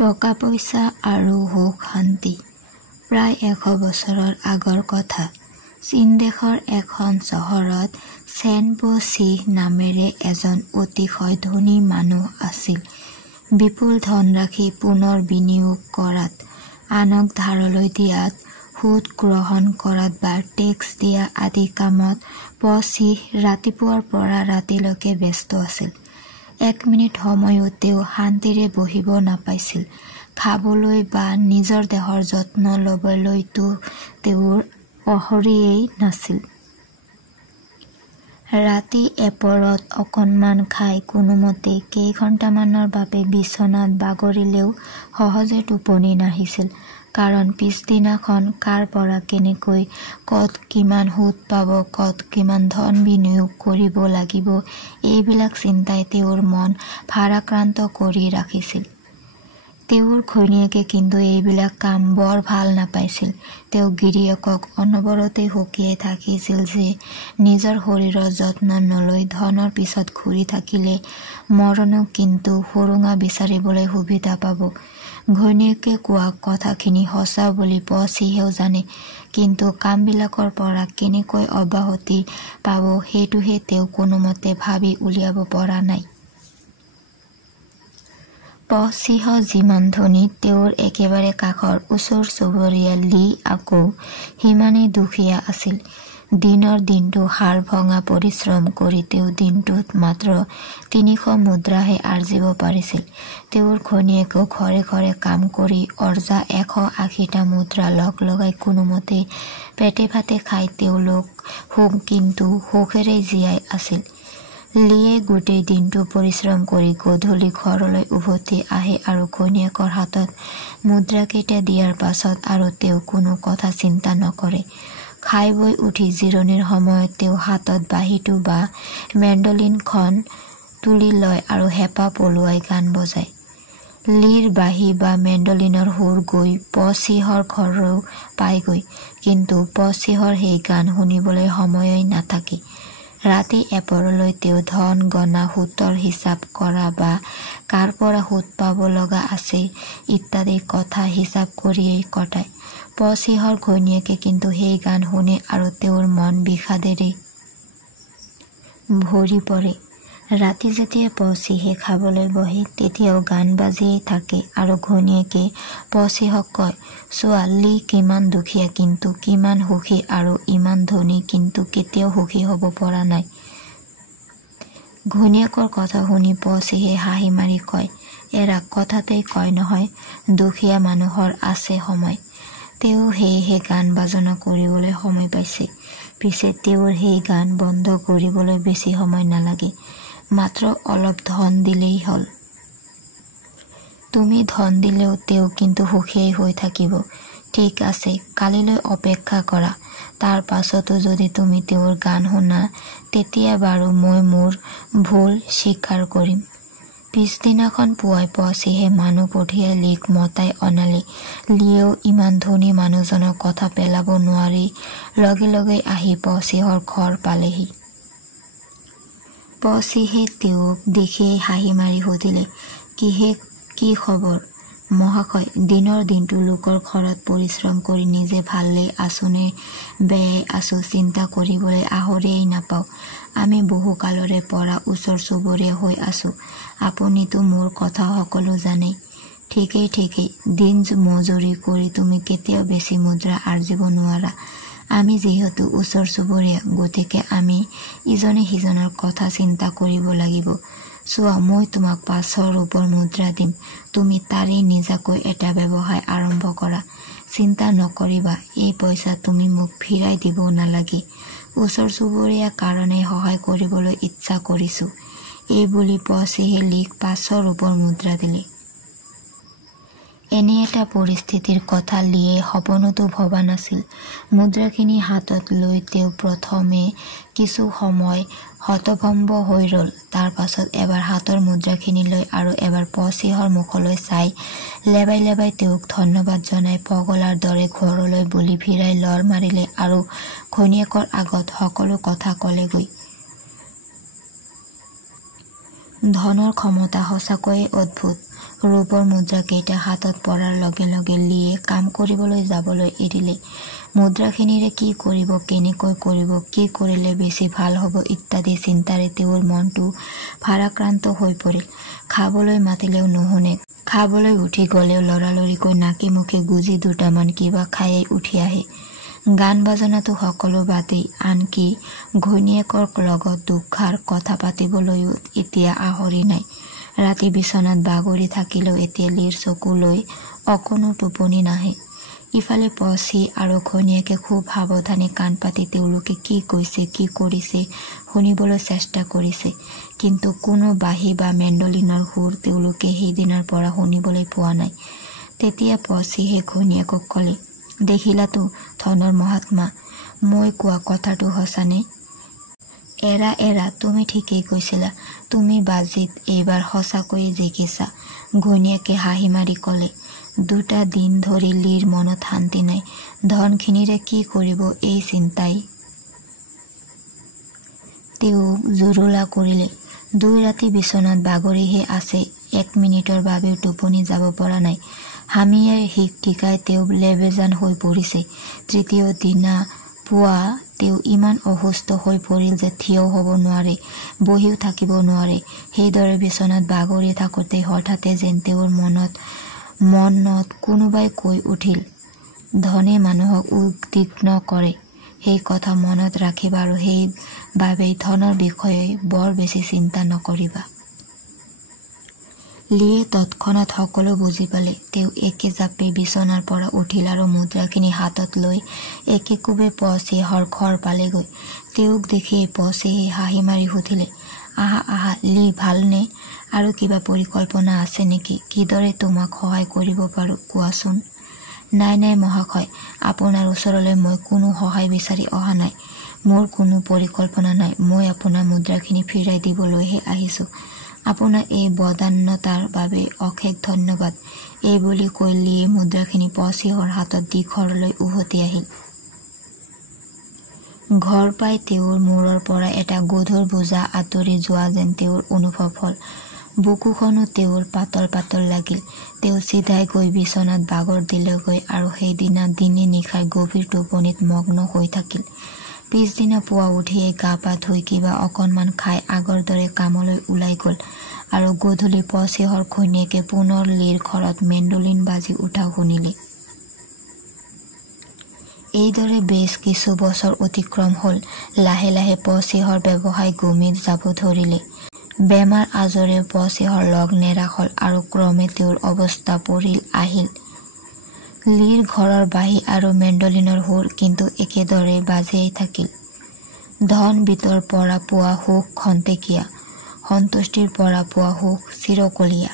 টকা পইচা আৰু সুখ শান্তি। প্ৰায় 100 বছৰৰ আগৰ কথা। চীন দেশৰ এখন চহৰত চেন পো চি নামেৰে এজন অতিশয় ধনী মানুহ আছিল। বিপুল ধনৰাশি পুনৰ বিনিয়োগ কৰাত, আনক ধাৰলৈ দিয়াত, সুদ গ্ৰহণ কৰাত বা টেক্স দিয়া আদি কামত পো চি ৰাতিপুৱাৰ পৰা ৰাতিলৈকে ব্যস্ত আছিল। 1 মিনিট সময়ো তেওঁ শান্তিৰে বহিব নাপাইছিল। খাবলৈ বা নিজৰ দেহৰ যত্ন লবলৈতো তেওঁৰ অহৰিয়েই নাছিল। ৰাতি এপৰত অকণমান খাই কোনোমতে কেইঘণ্টামানৰ বাবে বিচনাত বাগৰিলেও সহজে টোপনি নাহিছিল। কাৰণ পিছদিনাখন কাৰ পৰা কেনেকৈ কত কিমান সুদ পাব, কত কিমান ধন বিনিয়োগ কৰিব লাগিব, এইবিলাক চিন্তাই তেওঁৰ মন ভাৰাক্ৰান্ত কৰি ৰাখিছিল। তেওঁৰ ঘৈণীয়েকে কিন্তু এইবিলাক কাম বৰ ভাল নাপাইছিল। তেওঁ গিৰিয়েকক অনবৰতে সকীয়াই থাকিছিল যে নিজৰ শৰীৰৰ যত্ন নলৈ ধনৰ পিছত ঘূৰি থাকিলে মৰণো কিন্তু সুৰুঙা বিচাৰিবলৈ সুবিধা পাব। ঘৈণীয়েকে কোৱা কথাখিনি সঁচা বুলি পো চিয়েও জানে, কিন্তু কামবিলাকৰ পৰা কেনেকৈ অব্যাহতি পাব সেইটোহে তেওঁ কোনোমতে ভাবি উলিয়াব পৰা নাই। পো চিহ যিমান ধনী, তেওঁৰ একেবাৰে কাষৰ ওচৰ চুবুৰীয়া লি আকৌ সিমানেই দুখীয়া আছিল। দিনৰ দিনটো হাড় ভঙা পৰিশ্ৰম কৰি তেওঁ দিনটোত মাত্ৰ 300 মুদ্ৰাহে আৰ্জিব পাৰিছিল। তেওঁৰ ঘৈণীয়েকেও ঘৰে ঘৰে কাম কৰি অৰ্জা 180টা মুদ্ৰা লগাই কোনোমতে পেটে ভাতে খাই তেওঁলোক কিন্তু সুখেৰে জীয়াই আছিল। লিয়ে গোটেই দিনটো পৰিশ্ৰম কৰি গধূলি ঘৰলৈ উভতি আহে আৰু ঘৈণীয়েকৰ হাতত মুদ্ৰাকেইটা দিয়াৰ পাছত আৰু তেওঁ কোনো কথা চিন্তা নকৰে। খাই বৈ উঠি জিৰণিৰ সময়ত তেওঁ হাতত বাঁহীটো বা মেণ্ডলিনখন তুলি লয় আৰু হেঁপা পলুৱাই গান বজায়। লিৰ বাঁহী বা মেণ্ডলিনৰ সুৰ গৈ পো চিহৰ ঘৰো পায়গৈ, কিন্তু পো চিহৰ সেই গান শুনিবলৈ সময়েই নাথাকে। ৰাতি এপৰলৈ তেওঁ ধন গনা, সুতৰ হিচাপ কৰা বা কাৰ পৰা সুদ পাব লগা আছে ইত্যাদি কথা হিচাপ কৰিয়েই কটায়। পো চিহৰ ঘৈণীয়েকে কিন্তু সেই গান শুনে আৰু তেওঁৰ মন বিষাদেৰে ভৰি পৰে। ৰাতি যেতিয়া পো চিহে খাবলৈ বহে তেতিয়াও গান বাজিয়েই থাকে আৰু ঘৈণীয়েকে পো চিহক কয়, চোৱা লি কিমান দুখীয়া কিন্তু কিমান সুখী আৰু ইমান ধনী কিন্তু কেতিয়াও সুখী হ'ব পৰা নাই। ঘৈণীয়েকৰ কথা শুনি পো চিহে হাঁহি মাৰি কয়, এৰা কথাতেই কয় নহয়, দুখীয়া মানুহৰ আছে সময়। তেওঁ সেয়েহে গান বাজনা কৰিবলৈ সময় পাইছে। পিছে তেওঁৰ সেই গান বন্ধ কৰিবলৈ বেছি সময় নালাগে, মাত্ৰ অলপ ধন দিলেই হ'ল। তুমি ধন দিলেও তেওঁ কিন্তু সুখী হৈ থাকিব। ঠিক আছে, কালিলৈ অপেক্ষা কৰা। তাৰ পাছতো যদি তুমি তেওঁৰ গান শুনা তেতিয়া বাৰু মই মোৰ ভুল স্বীকাৰ কৰিম। পিছদিনাখন পুৱাই পো চিহে মানুহ পঠিয়াই লিক মতাই অনালে। লিয়েও ইমান ধনী মানুহজনৰ কথা পেলাব নোৱাৰি লগে লগে আহি পো চিহৰ ঘৰ পালেহি। পো চিহে তেওঁক দেখিয়েই হাঁহি মাৰি সুধিলে, কি খবৰ মহাশয়? দিনৰ দিনটো লোকৰ ঘৰত পৰিশ্ৰম কৰি নিজে ভালে আছো নে বেয়াই আছো চিন্তা কৰিবলৈ আহৰিয়েই নাপাওঁ। আমি বহু কালৰে পৰা ওচৰ চুবুৰীয়া হৈ আছো। আপুনিতো মোৰ কথা সকলো জানেই। ঠিকেই, দিন মজুৰি কৰি তুমি কেতিয়াও বেছি মুদ্ৰা আৰ্জিব নোৱাৰা। আমি যিহেতু ওচৰ চুবুৰীয়া, গতিকে আমি ইজনে সিজনৰ কথা চিন্তা কৰিব লাগিব। চোৱা, মই তোমাক 500 ৰূপৰ মুদ্ৰা দিম, তুমি তাৰেই নিজাকৈ এটা ব্যৱসায় আৰম্ভ কৰা। চিন্তা নকৰিবা, এই পইচা তুমি মোক ফিৰাই দিব নালাগে। ওচৰ চুবুৰীয়া কাৰণে সহায় কৰিবলৈ ইচ্ছা কৰিছো। এই বুলি পো চিহে লিক 500 ৰূপৰ মুদ্ৰা দিলে। এনে এটা পৰিস্থিতিৰ কথা লিয়ে সপোনতো ভবা নাছিল। মুদ্ৰাখিনি হাতত লৈ তেওঁ প্ৰথমে কিছু সময় হতভম্ব হৈ ৰল। তাৰ পাছত এবাৰ হাতৰ মুদ্ৰাখিনি লৈ আৰু এবাৰ পো চিহৰ মুখলৈ চাই লেবাই লেবাই তেওঁক ধন্যবাদ জনাই পগলাৰ দৰে ঘৰলৈ বুলি ভিৰাই লৰ মাৰিলে আৰু ঘৈণীয়েকৰ আগত সকলো কথা কলেগৈ। ধনৰ ক্ষমতা সঁচাকৈয়ে অদ্ভুত। ৰূপৰ মুদ্ৰাকেইটা হাতত পৰাৰ লগে লগে লিয়ে কাম কৰিবলৈ যাবলৈ এৰিলে। মুদ্ৰাখিনিৰে কি কৰিব, কেনেকৈ কৰিব, কি কৰিলে বেছি ভাল হ'ব ইত্যাদি চিন্তাৰে তেওঁৰ মনটো ভাৰাক্ৰান্ত হৈ পৰিল। খাবলৈ মাতিলেও নুশুনে, খাবলৈ উঠি গ'লেও লৰালৰিকৈ নাকি মুখে গুজি দুটামান কিবা খায়েই উঠি আহে। গান বাজনাটো সকলো বাদেই আনকি ঘৈণীয়েকৰ লগত দুষাৰ কথা পাতিবলৈও এতিয়া আহৰি নাই। ৰাতি বিচনাত বাগৰি থাকিলেও এতিয়া লিৰ চকুলৈ অকণো টোপনি নাহে। ইফালে পচি আৰু ঘৈণীয়েকে খুব সাৱধানে কাণ পাতি তেওঁলোকে কি কৈছে, কি কৰিছে শুনিবলৈ চেষ্টা কৰিছে, কিন্তু কোনো বাঁহী বা মেণ্ডলিনৰ সুৰ তেওঁলোকে সেইদিনাৰ পৰা শুনিবলৈ পোৱা নাই। তেতিয়া পচিহে ঘৈণীয়েকক ক'লে, দেখিলাতো ধনৰ মহাত্মা, মই কোৱা কথাটো সঁচানে? এৰা এৰা, তুমি ঠিকেই কৈছিলা, তুমি বাজিত এইবাৰ সঁচাকৈয়ে জিকিছা। ঘৈণীয়েকে হাঁহি মাৰি ক'লে, 2টা দিন ধৰি লিৰ মনত শান্তি নাই, ধনখিনিৰে কি কৰিব এই চিন্তাই তেওঁক জুৰুলা কৰিলে। 2 ৰাতি বিচনাত বাগৰিহে আছে, 1 মিনিটৰ বাবেও টোপনি যাব পৰা নাই। হামিয়াই হিক টিকাই তেওঁ লেবেজান হৈ পৰিছে। 3য় দিনা পুৱা তেওঁ ইমান অসুস্থ হৈ পৰিল যে থিয় হ'ব নোৱাৰে, বহিও থাকিব নোৱাৰে। সেইদৰে বিচনাত বাগৰি থাকোঁতে হঠাতে যেন তেওঁৰ মনত কোনোবাই কৈ উঠিল, ধনে মানুহক উদ্বিগ্ন কৰে, সেই কথা মনত ৰাখিবা আৰু সেইবাবেই ধনৰ বিষয়ে বৰ বেছি চিন্তা নকৰিবা। লিয়ে তৎক্ষণাৎ সকলো বুজি পালে। তেওঁ একে জাপে বিচনাৰ পৰা উঠিল আৰু মুদ্ৰাখিনি হাতত লৈ একে কোবে পচিহৰ ঘৰ পালেগৈ। তেওঁক দেখি পচিহে হাঁহি মাৰি সুধিলে, আহা আহা লি, ভালনে? আৰু কিবা পৰিকল্পনা আছে নেকি? কিদৰে তোমাক সহায় কৰিব পাৰোঁ কোৱাচোন? নাই নাই মহাশয়, আপোনাৰ ওচৰলৈ মই কোনো সহায় বিচাৰি অহা নাই। মোৰ কোনো পৰিকল্পনা নাই, মই আপোনাৰ মুদ্ৰাখিনি ফিৰাই দিবলৈহে আহিছোঁ। আপোনাৰ এই বদান্যতাৰ বাবে অশেষ ধন্যবাদ। এই বুলি কৈ লিয়ে মুদ্ৰাখিনি পচিহৰ হাতত দি ঘৰলৈ উভতি আহিল। ঘৰ পাই তেওঁৰ মূৰৰ পৰা এটা গধুৰ বোজা আঁতৰি যোৱা যেন তেওঁৰ অনুভৱ হ'ল। বুকুখনো তেওঁৰ পাতল পাতল লাগিল। তেওঁ চিধাই গৈ বিচনাত বাগৰ দিলেগৈ আৰু সেইদিনা দিনে নিশাই গভীৰ টোপনিত মগ্ন হৈ থাকিল। পিছদিনা পুৱা উঠিয়েই গা পা ধুই কিবা অকণমান খাই আগৰ দৰে কামলৈ ওলাই গ'ল আৰু গধূলি পচিহৰ ঘৈণীয়েকে পুনৰ লিৰ ঘৰত মেণ্ডলিন বাজি উঠা শুনিলে। এইদৰে বেছ কিছু বছৰ অতিক্ৰম হ'ল। লাহে লাহে পচিহৰ ব্যৱসায় গমি যাব ধৰিলে। বেমাৰ আজৰে পচিহৰ লগ নেৰা হ'ল আৰু ক্ৰমে তেওঁৰ অৱস্থা পৰিল আহিল। লিৰ ঘৰৰ বাঁহী আৰু মেণ্ডলিনৰ সুৰ কিন্তু একেদৰে বাজিয়েই থাকিল। ধন বিত্তৰ পৰা পোৱা সুখ খন্তেকীয়া, সন্তুষ্টিৰ পৰা পোৱা সুখ চিৰকলীয়া।